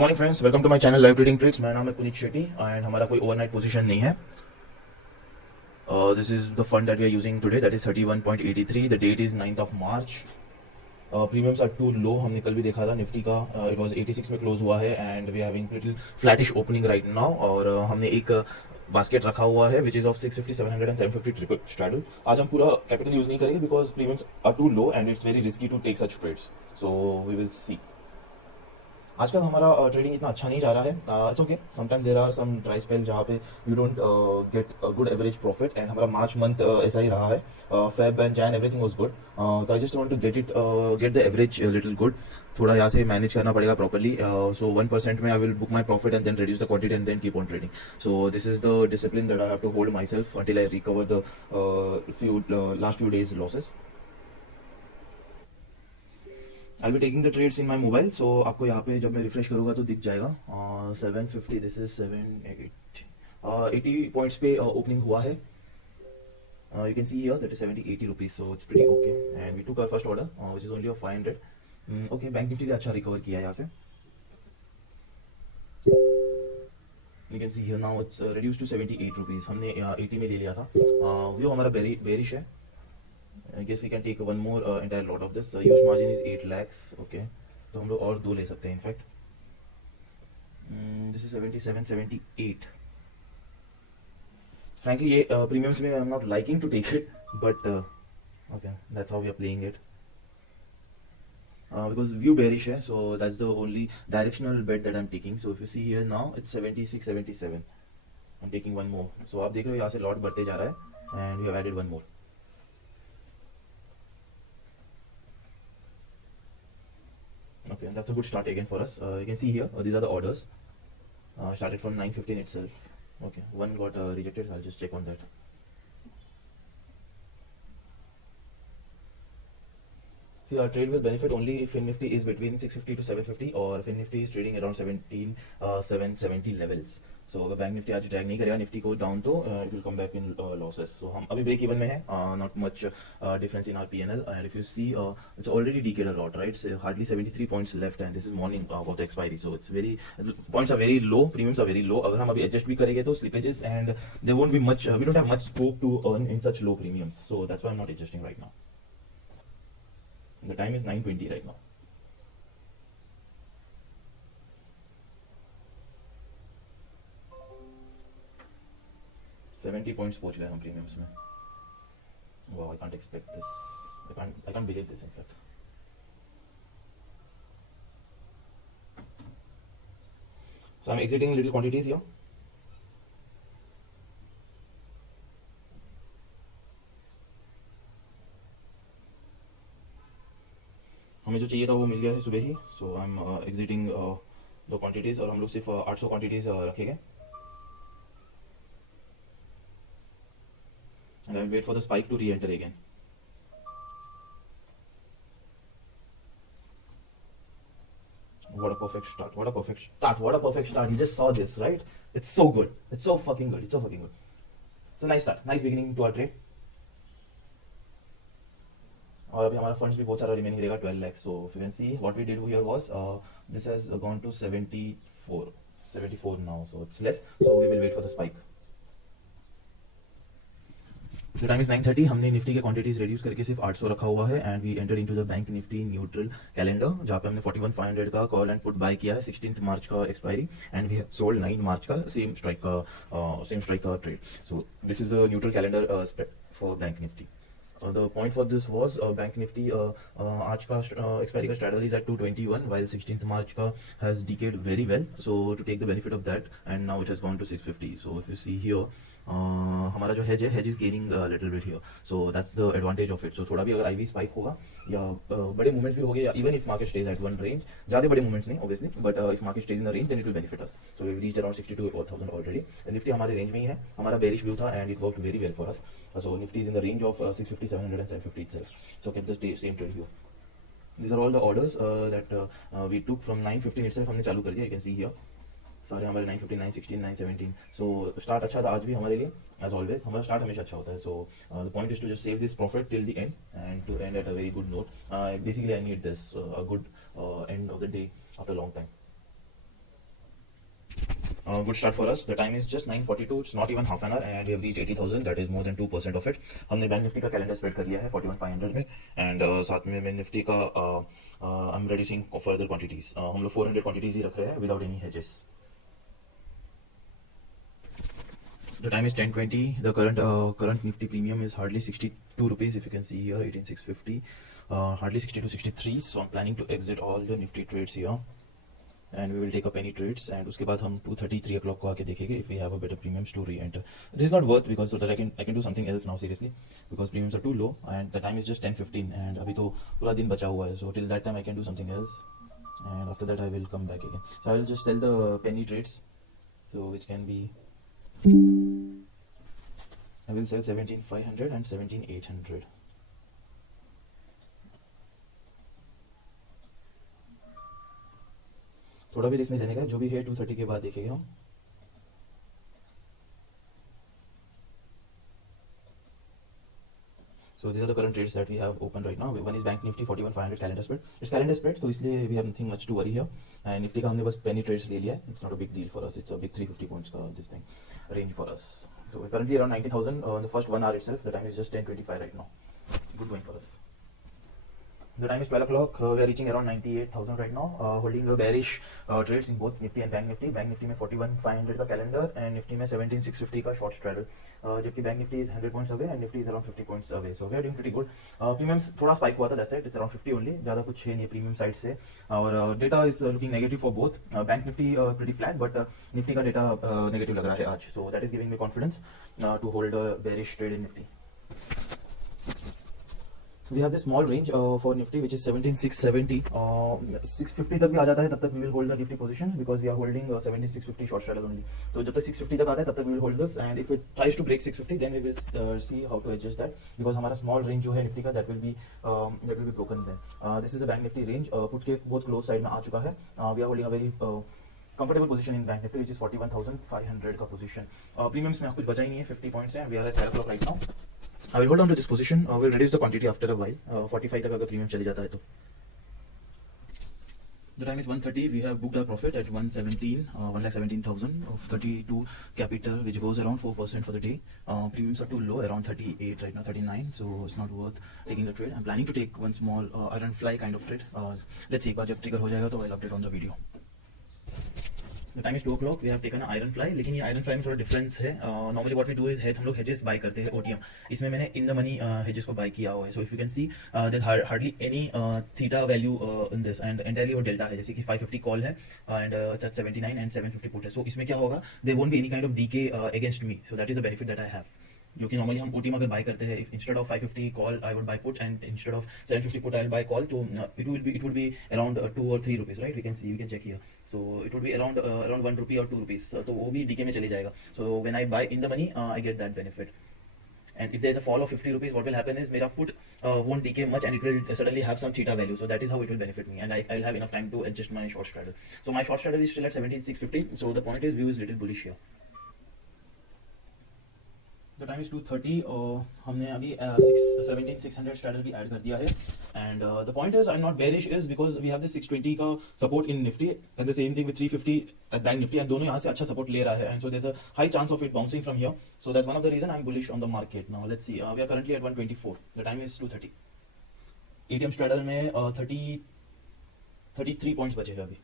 Morning friends, welcome to my channel live trading tricks. मेरा नाम है पुनीत शेट्टी एंड हमारा कोई ओवरनाइट पोजीशन नहीं है। This is the fund that we are using today, that is 31.83। The date is 9th of March। Premiums are too low. हमने कल भी देखा था निफ्टी का, इट वाज 86 में क्लोज हुआ है and we having little flattish opening right now. और हमने एक बास्केट रखा हुआ है which is of 650, 700 and 750 triple straddle. आज हम पूरा कैपिटल यूज नहीं करेंगे because premiums are too low and it's very risky to take such trades, so we will see. आजकल हमारा ट्रेडिंग इतना अच्छा नहीं जा रहा है। It's okay, sometimes there are some dry spell जहाँ पे you don't get a good average profit and हमारा मार्च मंथ ऐसा ही रहा है। Feb and Jan everything was good, तो I just want to get the average little good. थोड़ा यहाँ से मैनेज करना पड़ेगा प्रॉपर्ली। सो 1% में I will book my profit and then reduce the quantity and then keep on trading. So this is the discipline that I have to hold myself until I recover the last few days losses. I'll be taking the trades in my mobile, so आपको यहाँ पे जब मैं refresh करूँगा तो दिख जाएगा। 750, this is 780, 80 points पे ओपनिंग हुआ है। You can see here that is 70-80 rupees, so it's pretty okay. And we took our first order, which is only of 500. Okay, bank Nifty ने अच्छा रिकवर किया है यहाँ से। You can see here now it's reduced to 78 rupees. हमने 80 में ले लिया था। व्यू हमारा बेरिश है। I guess we can take one more entire lot of this. Huge margin is 8 lakhs. Okay, तो हम लोग और दो ले सकते हैं इनफैक्ट। This is 77, 78. Frankly, ये premiums में I'm not liking to take it, but okay, that's how we are playing it. Because view bearish है, so that's the only directional bet that I'm taking. So if you see here now, it's 76, 77. I'm taking one more. So आप देख रहे हो यहाँ से lot बढ़ते जा रहा है and we have added one more. Okay, that's a good start again for us. You can see here, these are the orders. Started from 9:15 itself. Okay, one got rejected. I'll just check on that. See, our trade will benefit only if Fin Nifty is between 650 to 750 or Fin Nifty is trading around 770 levels. So अगर bank Nifty आज drag नहीं करेगा Nifty को down तो it will come back in losses. So हम अभी break even में है, not much difference in our PnL. And if you see it's already decayed a lot, right? So hardly 73 points left and this is morning of the expiry, so it's very points are very low, premiums are very low. अगर हम अभी adjust भी करेंगे तो slippages and there won't be much, we don't have much scope to earn in such low premiums, so that's why I am not adjusting right now. The time is 9:20 right now. $70 points पहुंच गए हम premiums में। Wow, I can't expect this. I can't believe this in fact. So I'm exiting little quantities here. हमें जो चाहिए था वो मिल गया है सुबह ही, so I am exiting the quantities. और हम लोग सिर्फ 800 क्वांटिटीज रखेंगे and I will wait for the spike to re enter again. What a perfect start, what a perfect start, what a perfect start. You just saw this, right? It's so good, it's so fucking good, it's so fucking good. It's a nice start, nice beginning to our trade. और अभी हमारा funds भी बहुत सारा remaining रहेगा, 12 lakh. So if you can see what we did here was this has gone to 74 now, so it's less, so we will wait for the spike. The time is 9:30। हमने Nifty के quantities reduce करके सिर्फ 800 रखा हुआ है and we entered into the bank Nifty neutral calendar, जहां पे हमने 41,500 का कॉल एंड पुट बाय किया है। 16th मार्च का expiry and we have sold 9 March का सेम स्ट्राइक का trade. So this is the neutral calendar for bank Nifty. The point for this was Bank Nifty आज का expiry का straddle is at 221 while 16th March का has decayed very well, so to take the benefit of that and now it has gone to 650. So if you see here हमारा जो hedge is gaining a little bit here, so that's the advantage of it. So थोड़ा भी अगर IV spike होगा या बड़े movements भी होंगे, या even if market stays at one range, ज़्यादा बड़े movements नहीं obviously, but if market stays in the range then it will benefit us. So we've reached around 62,000 already. Nifty हमारे range में ही है, हमारा bearish view था and it worked very well for us. So Nifty is in the range of 650, 700 and 750 itself. So kept the same trade view. These are all the orders that we took from 9:15 itself. हमने चालू कर दिया, you can see here. सारे हमारे 9:15, 9:16, 9:17. So start अच्छा था आज भी हमारे लिए, as always. हमारा start हमेशा अच्छा होता है. So the point is to just save this profit till the end and to end at a very good note. Basically, I need this a good end of the day after a long time. Good start for us. The time is just 9:42. It's not even half an hour, and we have reached 80,000. That is more than 2% of it. हमने bank Nifty का calendar spread कर लिया है 41,500 में, and साथ में मैं Nifty का I am reducing further quantities. हम लोग 400 क्वांटिटीज ही रख रहे हैं without any hedges. The time is 10:20. The current Nifty premium is hardly 62 rupees. If you can see here, 18,650, hardly 62, 63. So I'm planning to exit all the Nifty trades here, and we will take up any trades. And उसके बाद हम 2:30, 3 o'clock को आके देखेंगे if we have a better premiums to re-enter. This is not worth because so that I can do something else now seriously because premiums are too low and the time is just 10:15 and अभी तो पूरा दिन बचा हुआ है. So till that time I can do something else, and after that I will come back again. So I will just sell the penny trades. So which can be. I will sell 17,500 and 17,800. थोड़ा भी risk नहीं लेने का, जो भी है 2:30 के बाद देखेंगे हम. So these are the current trades that we have open right now. One is Bank Nifty 41,500 calendar spread. It's calendar spread, तो इसलिए we have nothing much to worry here. And Nifty का हमने बस penny trades ले लिया है. It's not a big deal for us. It's a big 350 points का this thing range for us. So we're currently around 90,000 in the first 1 hour itself. The time is just 10:25 right now. Good going for us. The time is 12 o'clock. We are reaching around 98,000 right now. Holding a bearish trades in both Nifty and Bank Nifty. Bank Nifty में 41,500 का calendar and Nifty में 17,650 का short straddle. जबकि Bank Nifty is 100 points away and Nifty is around 50 points away. So we are doing pretty good. Premiums थोड़ा spike हुआ था, that's it. It's around 50 only. ज़्यादा कुछ है नहीं प्रीमियम साइड से. और data is looking negative for both. Bank Nifty pretty flat, but Nifty का डेटा negative लग रहा है आज. So that is giving me confidence to hold a bearish trade in Nifty. We have this small range for Nifty which is 17,670. 650 तक भी आ जाता है तब तक we will hold the Nifty position because we are holding 17,650 short straddle only. तो जब तक 650 तक आता है तब तक we will hold this, and if it tries to break 650 then we will see how to adjust that because हमारा small range जो है Nifty का that will be broken then. This is a Bank Nifty range. Put के बहुत close side में आ चुका है. We are holding a very comfortable position in Bank Nifty which is 41,500 का position. Premiums में कुछ बचा ही नहीं है, 50 points है. We are at 12 o'clock right now. I will hold on to this position. We'll reduce the quantity after a while. 45 तक अगर premium चली जाता है तो. The time is 1:30. We have booked our profit at 117, 1,17,000 of 32 capital, which goes around 4% for the day. Premiums are too low, around 38 right now, 39. So it's not worth taking the trade. I'm planning to take one small iron fly kind of trade. Let's see. एक बार जब trigger हो जाएगा तो I'll update on the video. The time is 2 o'clock. We have taken an iron fly, लेकिन ये iron fly में थोड़ा difference है. Normally what we do is हम लोग hedges buy करते हैं OTM. इसमें मैंने in the money hedges को buy किया हुआ है. So if you can see, there's hardly any theta value in this, and entirely वो delta है. जैसे कि 550 call है and 79 and 750 put है. So इसमें क्या होगा? There won't be any kind of decay against me. So that is the benefit that I have. जो कि नॉर्मली हम OTM अगर बाय करते हैं, instead of 550 call I would buy put and instead of 750 put I will buy call, तो it would be around 2 or 3 rupees, right? We can check here. So it would be around 1 rupee और 2 rupees. तो वो भी DK में चले जाएगा. So when I buy in the money I get that benefit. And if there is a fall of 50 rupees, what will happen is मेरा put won't decay much and it will suddenly have some theta value. So that is how it will benefit me, and I'll have enough time to adjust my short straddle. So my short straddle is still at 17,650. So the point is view is little bullish here. The time is 2:30. हमने अभी 17,600 straddle भी add कर दिया है, and the point is I'm not bearish is because we have the 620 का support in Nifty and the same thing with 350 at Bank Nifty, and दोनों यहाँ से अच्छा support ले रहा है, and so there's a high chance of it bouncing from here. So that's one of the reason I'm bullish on the market. Now let's see. We are currently at 124. The time is 2:30. ATM straddle में 33 points बचे हैं अभी.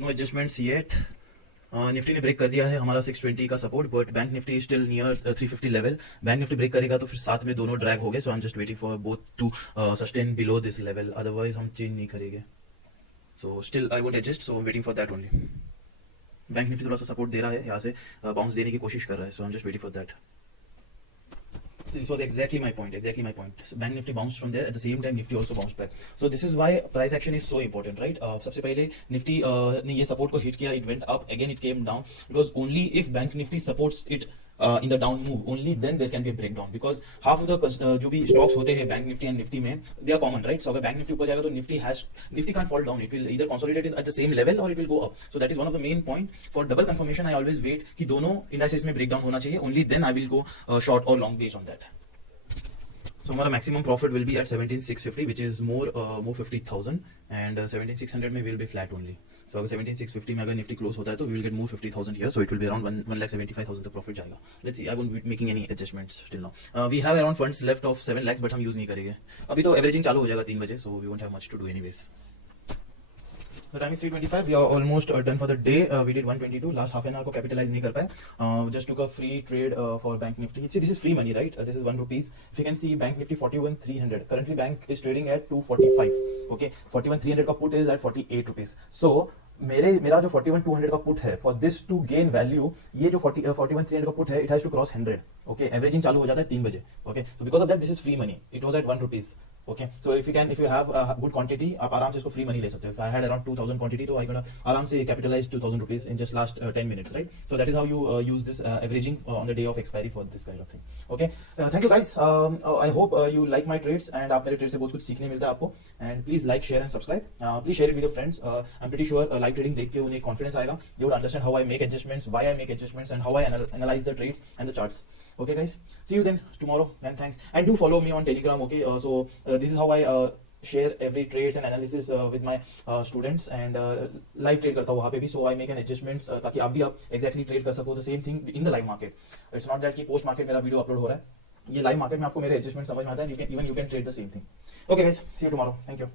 No adjustments yet. Nifty ने break कर दिया है हमारा 620 का support, but bank Nifty still near 350 level. Bank Nifty break करेगा तो फिर साथ में दोनों ड्रैग हो गए. So I am just waiting for both to sustain below this level, otherwise हम चेंज नहीं करेंगे. So still I would adjust, so waiting for that only. Bank Nifty थोड़ा सा सपोर्ट दे रहा है, यहाँ से बाउंस देने की कोशिश कर रहा है. So I am just waiting for that. So this was exactly my point. So Bank Nifty bounced from there. At the same time, Nifty also bounced back. So this is why price action is so important, right? सबसे पहले Nifty ने ये support को hit किया, it went up, again it came down, because only if Bank Nifty supports it in the down move, only then there can be a breakdown, because half of the जो भी stocks होते हैं Bank Nifty and Nifty में, they are common, right? So अगर Bank Nifty ऊपर जाएगा तो Nifty can't fall down. It will either consolidate at the same level or it will go up. So that is one of the main point. For double confirmation, I always wait कि दोनों indices में breakdown होना चाहिए. Only then I will go short or long based on that. So हमारा maximum profit will be at 17,650, which is more 50,000, and 17,600 में will be flat only. So अगर 17,650 में अगर निफ्टी क्लोज होता है तो we will get more 50,000 here, so it will be around 1,75,000 तक profit जाएगा. Let's see, I won't be making any adjustments till now. We have around funds left of 7 lakhs, but हम use नहीं करेंगे. अभी तो एवरेजिंग चालू हो जाएगा 3 बजे, so we won't have much to do anyways. The time is 3:25. We are almost done for the day. We did 122. Last half an hour को capitalize नहीं कर पाए. Just took a free trade for Bank Nifty. See, this is free money, right? This is 1 rupees. If you can see, Bank Nifty 41,300. Currently, Bank is trading at 245. Okay, 41,300 का put is at 48 rupees. So मेरा जो 41,200 का put है, for this to gain value, ये जो 41,300 का put है, it has to cross 100. Okay, averaging चालू हो जाता है 3 बजे. Okay, so because of that this is free money. It was at 1 rupees. Okay, so if you have a good quantity, आप आराम से इसको free money ले सकते हो. If I had around 2,000 quantity, तो I could आराम से capitalize 2,000 rupees in just last 10 minutes, right? So that is how you use this averaging on the day of expiry for this kind of thing. Okay, thank you guys. I hope you like my trades and आप मेरे trades से बहुत कुछ सीखने मिलता है आपको. And please like, share and subscribe. Please share it with your friends. I'm pretty sure live trading देख के उन्हें confidence आएगा. They would understand how I make adjustments, why I make adjustments, and how I analyze the trades and the charts. Okay, guys. See you then tomorrow. And thanks. And do follow me on Telegram. Okay. So this is how I share every trades and analysis with my students, and live trade करता हूँ वहाँ पे भी. So I make an adjustments ताकि आप भी exactly trade कर सको. The same thing in the live market. It's not that कि post market मेरा video upload हो रहा है. ये live market में आपको मेरे adjustment समझ में आता है. You can trade the same thing. Okay, guys. See you tomorrow. Thank you.